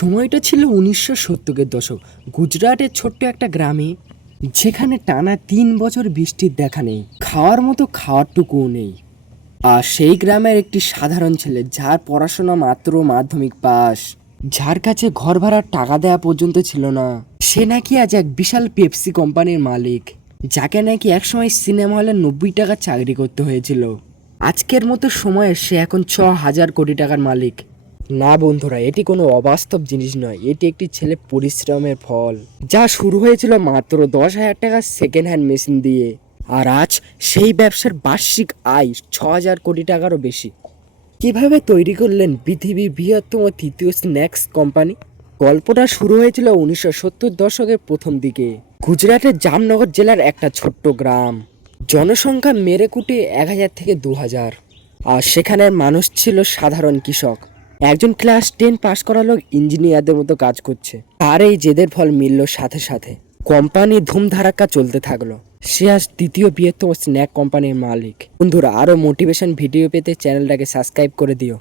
সময়টা ছিল 1970-এর দশক। গুজরাটের ছোট্ট একটা গ্রামে, যেখানে টানা 3 বছর বৃষ্টির দেখা নেই, খাওয়ার মতো খাওয়ারটুকুও নেই। আর সেই গ্রামের একটি সাধারণ ছেলে, যার পড়াশোনা মাত্র মাধ্যমিক পাস, যার কাছে ঘর ভাড়ার টাকা দেওয়া পর্যন্ত ছিল না। সে নাকি আজ এক বিশাল পেপসি কোম্পানির মালিক, যাকে নাকি একসময় সিনেমা হলে 90 টাকা চাকরি করতে হয়েছিল। আজকের মতো সময়ে সে এখন 6,000 কোটি টাকার মালিক। না বন্ধুরা, এটি কোনো অবাস্তব জিনিস নয়, এটি একটি ছেলে পরিশ্রমের ফল, যা শুরু হয়েছিল মাত্র 10,000 টাকার সেকেন্ড হ্যান্ড মেশিন দিয়ে। আর আজ সেই ব্যবসার বার্ষিক আয় 6,000 কোটি টাকারও বেশি। কিভাবে তৈরি করলেন পৃথিবীর বৃহত্তম তৃতীয় স্ন্যাক্স কোম্পানি? গল্পটা শুরু হয়েছিল 1970 দশকের প্রথম দিকে, গুজরাটের জামনগর জেলার একটা ছোট্ট গ্রাম। জনসংখ্যা মেরে কুটে 1,000 থেকে 2,000। আর সেখানের মানুষ ছিল সাধারণ কৃষক। একজন ক্লাস 10 পাশ করা লোক ইঞ্জিনিয়ারদের মতো কাজ করছে। তার এই জেদের ফল মিলল সাথে সাথে। কোম্পানি ধুমধারাক্কা চলতে থাকলো। সে আজ দ্বিতীয় বৃহত্তম স্ন্যাক কোম্পানির মালিক। বন্ধুরা, আরও মোটিভেশন ভিডিও পেতে চ্যানেলটাকে সাবস্ক্রাইব করে দিও।